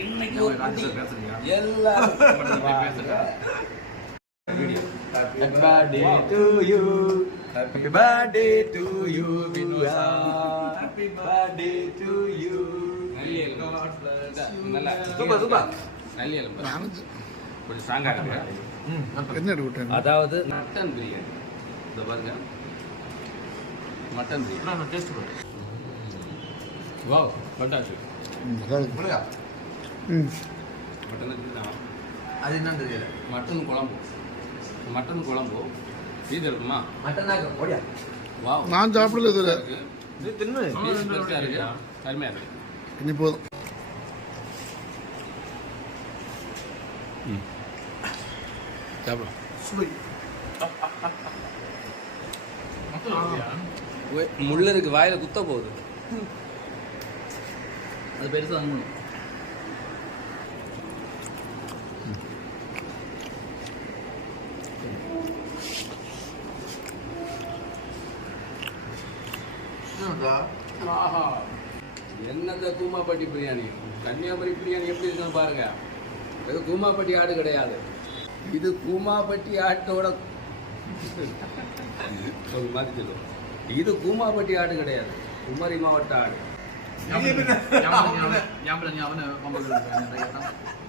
இன்னைக்கு ஒரு குட்டி எல்லாரும் Happy birthday to you. Happy birthday to you, Vinua. Happy birthday to you. நல்லா Super, super. நல்ல எலும்பு கொஞ்சம் ஸ்ட்ராங்கா இருக்கு என்ன விட்டேன்? அதாவது மட்டன் பிரியாணி இந்த பாருங்க. மட்டன் பிரியாணி டேஸ்ட் வாவ் பட்டாசு ம். மட்டன் இருக்குன்னா அது என்னன்னு தெரியல. மட்டன் குழம்பு. மட்டன் குழம்பு. இது இருக்குமா? மட்டனாக ஓடியா வாவ் நான் சாப்பிடல இதுல. இருக்கு. இது தின்னு. பீஸ் பெருசா இருக்கு. இனி போதும். சாப்பிடும் முள்ள இருக்கு. வாயில குத்த போகுது. அது பெருசா வாங்கணும் ஆஹா என்னங்க கூமாப்பட்டி பிரியாணி கன்னியாகுமரி பிரியாணி எப்படி இருக்குன்னு பாருங்க இது கூமாப்பட்டி ஆடு கிடையாது இது கூமாப்பட்டி ஆட்டோட ஒரு மாதிரி சொல்லுவோம். இது கூமாப்பட்டி ஆடு கிடையாது குமரி மாவட்ட ஆடு ஞாபகம் ஞாபகம் ஞாபகம் ஞாபகம்